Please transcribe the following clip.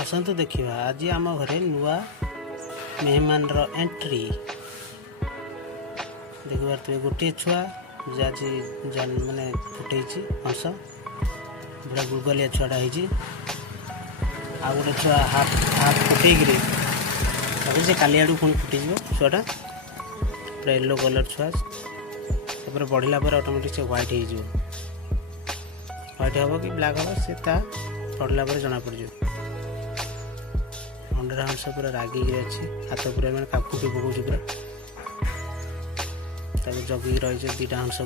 आसतु देखा आज आम घरे नुआ मेहमान एंट्री देख पारे गोटे छुआ जे आज मानने फुटे हंस बड़ा गुलगलिया छुआटा हो गोटे छुआ हाफ हाफ फुटे से काली आड़ पुणी फुटी छुआटा पूरा येलो कलर छुआ बढ़ला ऑटोमेटिक से व्हाइट हो व्हाइट हम कि ब्लैक हम से पड़ला जना पड़ जाए अंडर हंस पूरा रागी अच्छी हाथ पूरा मैंने कापुटी पकाऊँ पूरा जगिक रही दुईटा हंस को